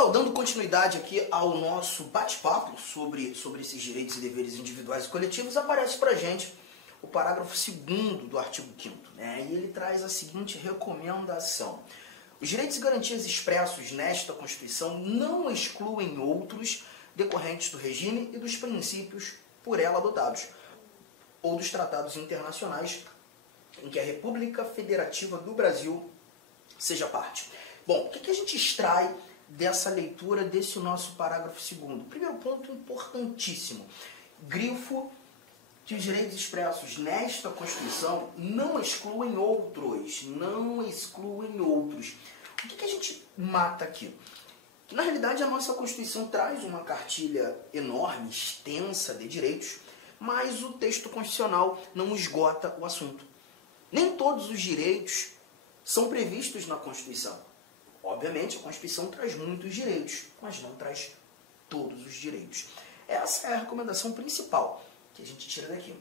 Pessoal, dando continuidade aqui ao nosso bate-papo sobre esses direitos e deveres individuais e coletivos, aparece pra gente o parágrafo 2º do artigo 5º, né? E ele traz a seguinte recomendação. Os direitos e garantias expressos nesta Constituição não excluem outros decorrentes do regime e dos princípios por ela adotados, ou dos tratados internacionais em que a República Federativa do Brasil seja parte. Bom, o que a gente extrai dessa leitura desse nosso parágrafo 2º? Primeiro ponto importantíssimo. Grifo que os direitos expressos nesta Constituição não excluem outros. Não excluem outros. O que a gente mata aqui? Na realidade, a nossa Constituição traz uma cartilha enorme, extensa de direitos, mas o texto constitucional não esgota o assunto. Nem todos os direitos são previstos na Constituição. Obviamente, a Constituição traz muitos direitos, mas não traz todos os direitos. Essa é a recomendação principal que a gente tira daqui.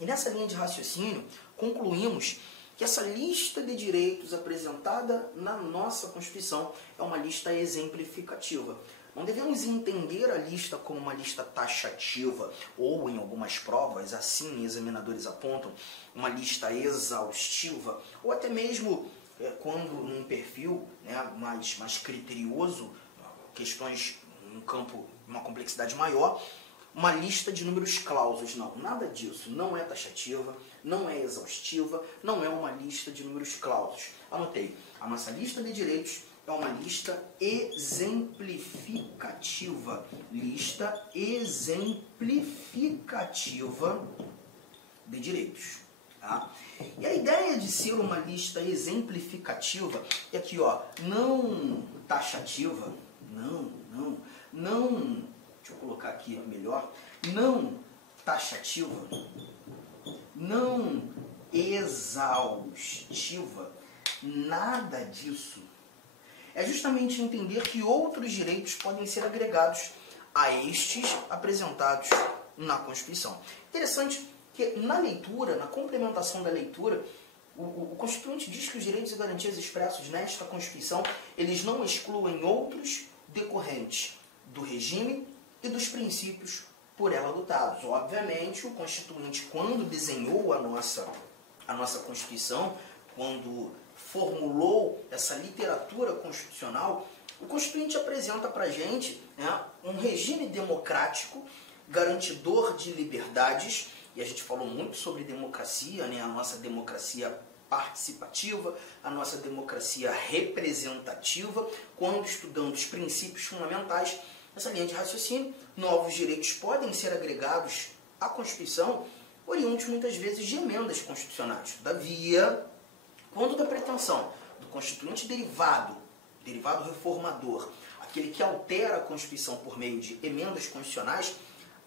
E nessa linha de raciocínio, concluímos que essa lista de direitos apresentada na nossa Constituição é uma lista exemplificativa. Não devemos entender a lista como uma lista taxativa ou, em algumas provas, assim examinadores apontam, uma lista exaustiva, ou até mesmo quando num perfil, né, mais criterioso, questões num campo, uma complexidade maior, uma lista de números clausos. Não, nada disso. Não é taxativa, não é exaustiva, não é uma lista de números clausos. Anotei. A nossa lista de direitos é uma lista exemplificativa. Lista exemplificativa de direitos. Tá? E a ideia de ser uma lista exemplificativa é que, ó, não taxativa, não, deixa eu colocar aqui melhor, não taxativa, não exaustiva, nada disso. É justamente entender que outros direitos podem ser agregados a estes apresentados na Constituição. Interessante que na leitura, na complementação da leitura, o Constituinte diz que os direitos e garantias expressos nesta Constituição, eles não excluem outros decorrentes do regime e dos princípios por ela adotados. Obviamente, o Constituinte, quando desenhou a nossa Constituição, quando formulou essa literatura constitucional, o Constituinte apresenta para a gente, né, um regime democrático, garantidor de liberdades. E a gente falou muito sobre democracia, né? A nossa democracia participativa, a nossa democracia representativa, quando estudando os princípios fundamentais dessa linha de raciocínio. Novos direitos podem ser agregados à Constituição, oriundos muitas vezes de emendas constitucionais. Todavia, quando da pretensão do Constituinte derivado reformador, aquele que altera a Constituição por meio de emendas constitucionais,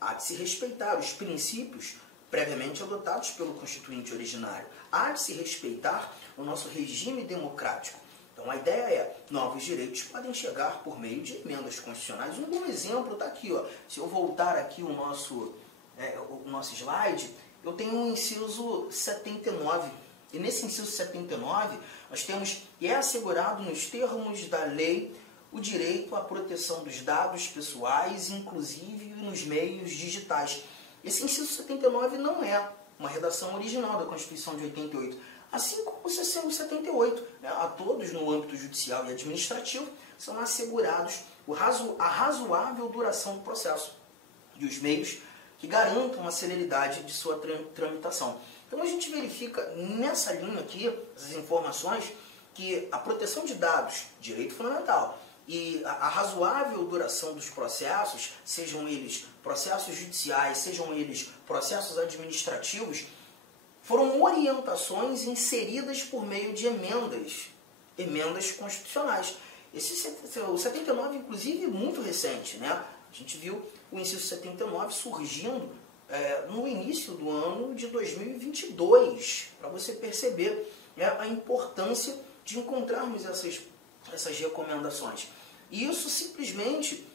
há de se respeitar os princípios previamente adotados pelo Constituinte originário. Há de se respeitar o nosso regime democrático. Então a ideia é, novos direitos podem chegar por meio de emendas constitucionais. Um bom exemplo está aqui, ó. Se eu voltar aqui o nosso slide, eu tenho um inciso 79. E nesse inciso 79, nós temos que é assegurado nos termos da lei o direito à proteção dos dados pessoais, inclusive nos meios digitais. Esse inciso 79 não é uma redação original da Constituição de 88, assim como o 78. Né? A todos no âmbito judicial e administrativo são assegurados a razoável duração do processo e os meios que garantam a celeridade de sua tramitação. Então a gente verifica nessa linha aqui, essas informações, que a proteção de dados, direito fundamental, e a razoável duração dos processos, sejam eles processos judiciais, sejam eles processos administrativos, foram orientações inseridas por meio de emendas constitucionais. O 79, inclusive, é muito recente, né? A gente viu o inciso 79 surgindo no início do ano de 2022, para você perceber, né, a importância de encontrarmos essas recomendações. E isso simplesmente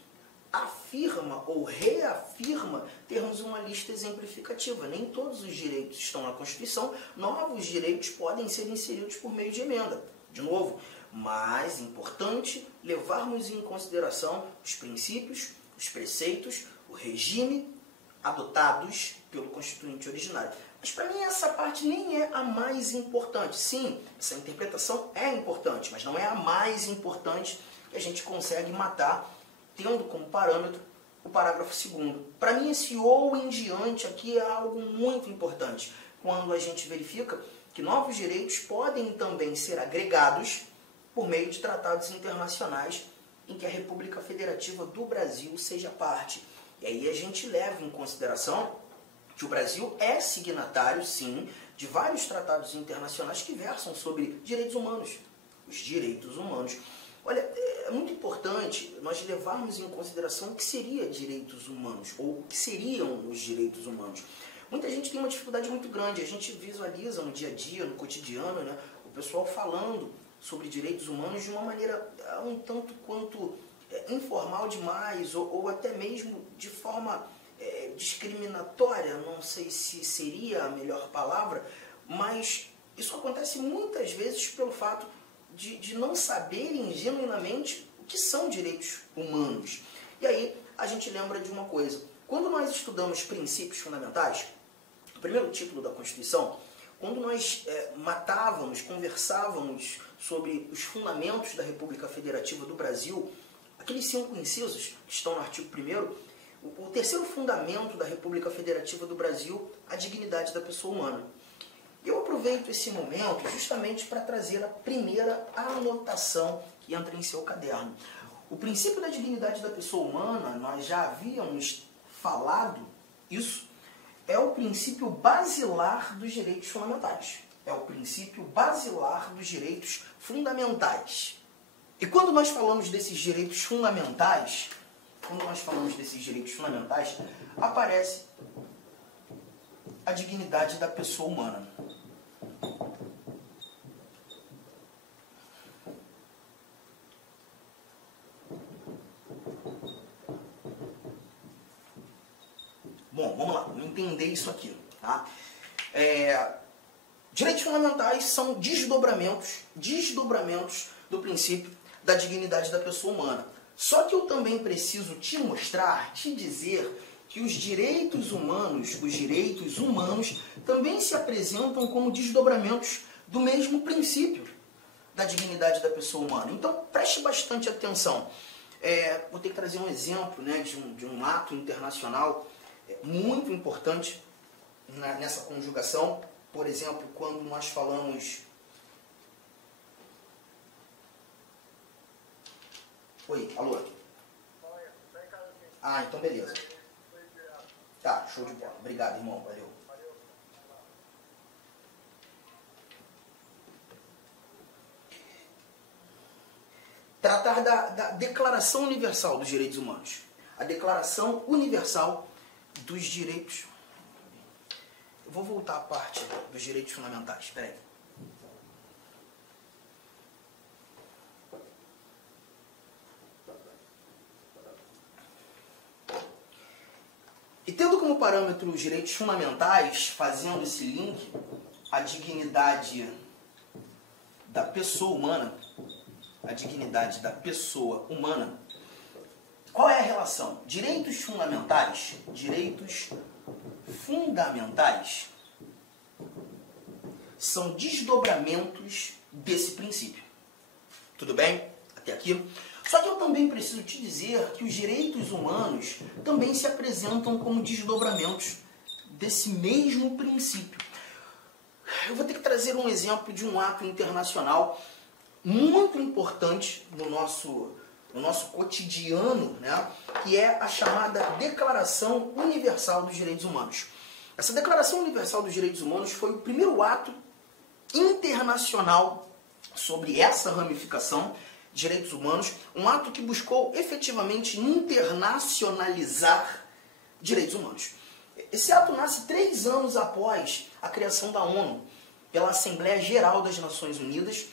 afirma ou reafirma termos uma lista exemplificativa. Nem todos os direitos estão na Constituição, novos direitos podem ser inseridos por meio de emenda. De novo, mas importante levarmos em consideração os princípios, os preceitos, o regime adotados pelo Constituinte originário. Mas para mim essa parte nem é a mais importante. Sim, essa interpretação é importante, mas não é a mais importante que a gente consegue matar, tendo como parâmetro o parágrafo 2º. Para mim esse ou em diante aqui é algo muito importante, quando a gente verifica que novos direitos podem também ser agregados por meio de tratados internacionais em que a República Federativa do Brasil seja parte. E aí a gente leva em consideração que o Brasil é signatário, sim, de vários tratados internacionais que versam sobre direitos humanos. Os direitos humanos. Olha, é muito importante nós levarmos em consideração o que seria direitos humanos, ou o que seriam os direitos humanos. Muita gente tem uma dificuldade muito grande, a gente visualiza no dia a dia, no cotidiano, né, o pessoal falando sobre direitos humanos de uma maneira um tanto quanto informal demais, ou até mesmo de forma discriminatória, não sei se seria a melhor palavra, mas isso acontece muitas vezes pelo fato de não saberem genuinamente o que são direitos humanos. E aí a gente lembra de uma coisa, quando nós estudamos princípios fundamentais, o primeiro título da Constituição, quando nós conversávamos sobre os fundamentos da República Federativa do Brasil, aqueles 5 incisos que estão no artigo 1º, o terceiro fundamento da República Federativa do Brasil, a dignidade da pessoa humana. Eu aproveito esse momento justamente para trazer a primeira anotação que entra em seu caderno. O princípio da dignidade da pessoa humana, nós já havíamos falado isso, é o princípio basilar dos direitos fundamentais. É o princípio basilar dos direitos fundamentais. E quando nós falamos desses direitos fundamentais, aparece a dignidade da pessoa humana. Bom, vamos lá, vamos entender isso aqui. Tá? Direitos fundamentais são desdobramentos do princípio da dignidade da pessoa humana. Só que eu também preciso te mostrar, te dizer que os direitos humanos também se apresentam como desdobramentos do mesmo princípio da dignidade da pessoa humana. Então, preste bastante atenção. Vou ter que trazer um exemplo, né, de um ato internacional muito importante nessa conjugação. Por exemplo, quando nós falamos... Oi, alô? Ah, então beleza. Tá, show de bola. Obrigado, irmão. Valeu. Tratar da Declaração Universal dos Direitos Humanos. A Declaração Universal dos Direitos... Eu vou voltar à parte dos direitos fundamentais. Espera aí. E tendo como parâmetro os direitos fundamentais, fazendo esse link, a dignidade da pessoa humana, qual é a relação? Direitos fundamentais são desdobramentos desse princípio. Tudo bem? Até aqui? Só que eu também preciso te dizer que os direitos humanos também se apresentam como desdobramentos desse mesmo princípio. Eu vou ter que trazer um exemplo de um ato internacional muito importante no nosso cotidiano, né, que é a chamada Declaração Universal dos Direitos Humanos. Essa Declaração Universal dos Direitos Humanos foi o primeiro ato internacional sobre essa ramificação de direitos humanos, um ato que buscou efetivamente internacionalizar direitos humanos. Esse ato nasce 3 anos após a criação da ONU, pela Assembleia Geral das Nações Unidas,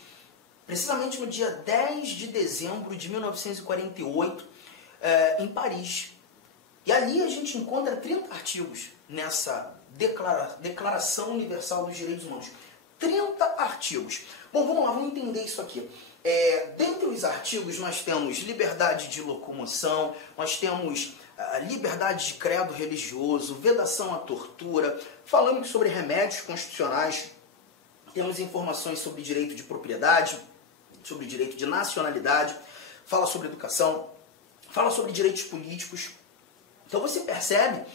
precisamente no dia 10 de dezembro de 1948, em Paris. E ali a gente encontra 30 artigos nessa Declaração Universal dos Direitos Humanos. 30 artigos. Bom, vamos lá, vamos entender isso aqui. Dentre os artigos nós temos liberdade de locomoção, nós temos liberdade de credo religioso, vedação à tortura, falamos sobre remédios constitucionais, temos informações sobre direito de propriedade, sobre direito de nacionalidade, fala sobre educação, fala sobre direitos políticos. Então você percebe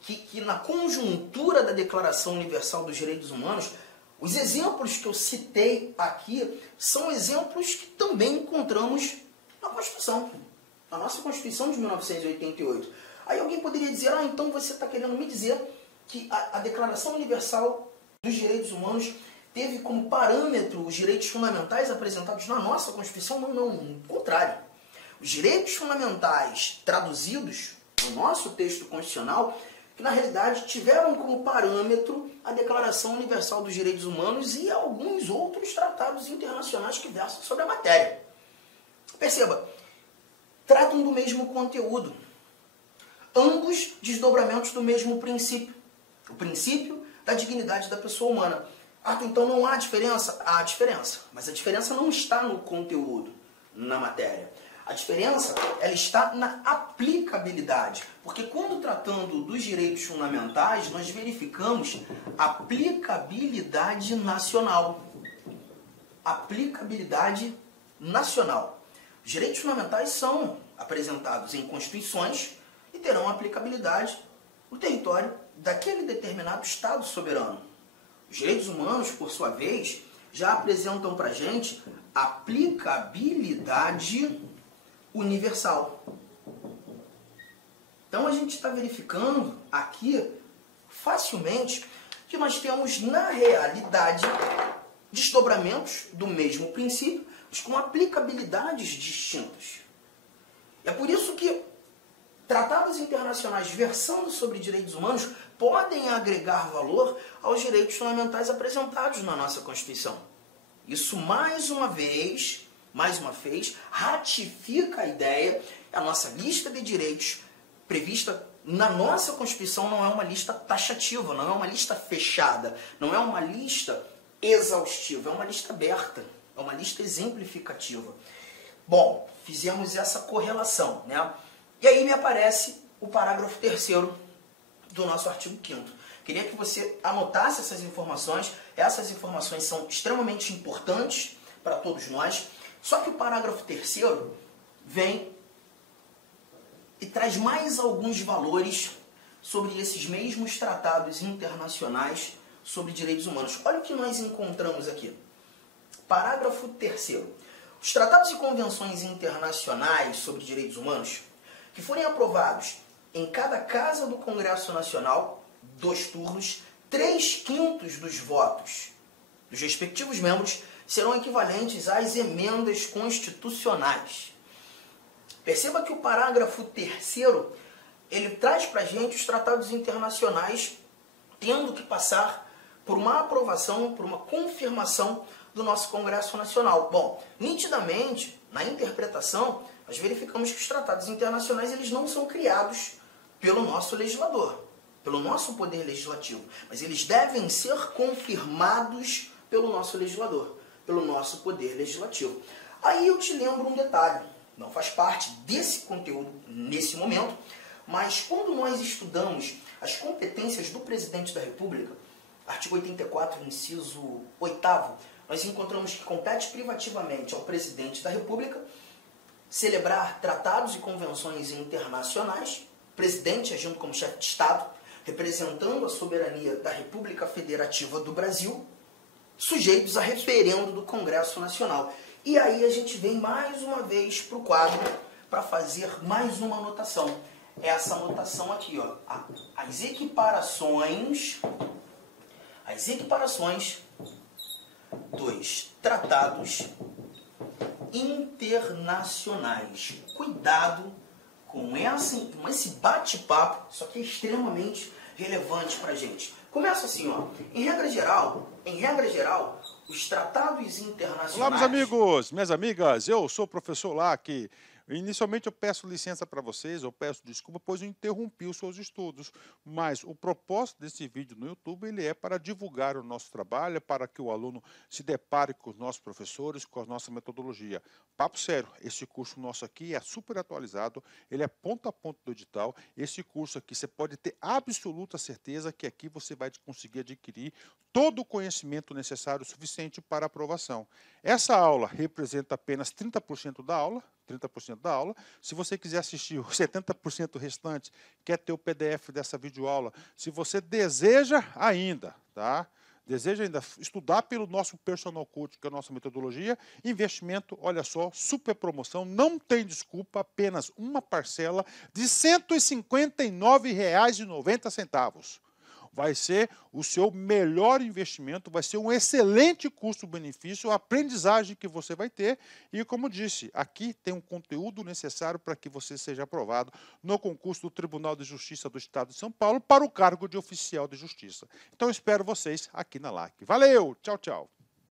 que na conjuntura da Declaração Universal dos Direitos Humanos, os exemplos que eu citei aqui são exemplos que também encontramos na Constituição, na nossa Constituição de 1988. Aí alguém poderia dizer, então você está querendo me dizer que a Declaração Universal dos Direitos Humanos teve como parâmetro os direitos fundamentais apresentados na nossa Constituição? Não, ao contrário. Os direitos fundamentais traduzidos no nosso texto constitucional, que na realidade tiveram como parâmetro a Declaração Universal dos Direitos Humanos e alguns outros tratados internacionais que versam sobre a matéria. Perceba, tratam do mesmo conteúdo, ambos desdobramentos do mesmo princípio, o princípio da dignidade da pessoa humana. Então não há diferença? Há diferença, mas a diferença não está no conteúdo, na matéria. A diferença, ela está na aplicabilidade, porque quando tratando dos direitos fundamentais, nós verificamos aplicabilidade nacional. Aplicabilidade nacional. Os direitos fundamentais são apresentados em constituições e terão aplicabilidade no território daquele determinado Estado soberano. Os direitos humanos, por sua vez, já apresentam para a gente aplicabilidade universal. Então a gente está verificando aqui facilmente que nós temos na realidade desdobramentos do mesmo princípio, mas com aplicabilidades distintas. É por isso que tratados internacionais versando sobre direitos humanos podem agregar valor aos direitos fundamentais apresentados na nossa Constituição. Isso mais uma vez, ratifica a ideia que a nossa lista de direitos prevista na nossa Constituição não é uma lista taxativa, não é uma lista fechada, não é uma lista exaustiva, é uma lista aberta, é uma lista exemplificativa. Bom, fizemos essa correlação, né? E aí me aparece o parágrafo 3º do nosso artigo 5º. Queria que você anotasse essas informações são extremamente importantes para todos nós. Só que o parágrafo 3º vem e traz mais alguns valores sobre esses mesmos tratados internacionais sobre direitos humanos. Olha o que nós encontramos aqui. Parágrafo 3º. Os tratados e convenções internacionais sobre direitos humanos que forem aprovados em cada casa do Congresso Nacional, 2 turnos, 3/5 dos votos dos respectivos membros serão equivalentes às emendas constitucionais. Perceba que o parágrafo 3º, ele traz para a gente os tratados internacionais tendo que passar por uma aprovação, por uma confirmação do nosso Congresso Nacional. Bom, nitidamente, na interpretação, nós verificamos que os tratados internacionais eles não são criados pelo nosso legislador, pelo nosso poder legislativo, mas eles devem ser confirmados pelo nosso legislador, pelo nosso poder legislativo. Aí eu te lembro um detalhe, não faz parte desse conteúdo nesse momento, mas quando nós estudamos as competências do Presidente da República, artigo 84, inciso 8º, nós encontramos que compete privativamente ao Presidente da República celebrar tratados e convenções internacionais, Presidente agindo como chefe de Estado, representando a soberania da República Federativa do Brasil, sujeitos a referendo do Congresso Nacional. E aí a gente vem mais uma vez para o quadro para fazer mais uma anotação. Essa anotação aqui, ó, as equiparações dos tratados internacionais. Cuidado com esse bate-papo, isso aqui é extremamente relevante para a gente. Começa assim, ó. Em regra geral, os tratados internacionais... Olá, meus amigos, minhas amigas, eu sou o professor Lac. Inicialmente eu peço licença para vocês, eu peço desculpa, pois eu interrompi os seus estudos, mas o propósito desse vídeo no YouTube ele é para divulgar o nosso trabalho, para que o aluno se depare com os nossos professores, com a nossa metodologia. Papo sério, esse curso nosso aqui é super atualizado, ele é ponto a ponto do edital. Esse curso aqui você pode ter absoluta certeza que aqui você vai conseguir adquirir todo o conhecimento necessário suficiente para aprovação. Essa aula representa apenas 30% da aula, 30% da aula. Se você quiser assistir os 70% restante, quer ter o PDF dessa videoaula, se você deseja ainda, tá? Deseja ainda estudar pelo nosso Personal Coach, que é a nossa metodologia, investimento, olha só, super promoção, não tem desculpa, apenas uma parcela de R$ 159,90. Vai ser o seu melhor investimento, vai ser um excelente custo-benefício, a aprendizagem que você vai ter. E, como disse, aqui tem um conteúdo necessário para que você seja aprovado no concurso do Tribunal de Justiça do Estado de São Paulo para o cargo de oficial de justiça. Então, espero vocês aqui na LAC. Valeu! Tchau, tchau!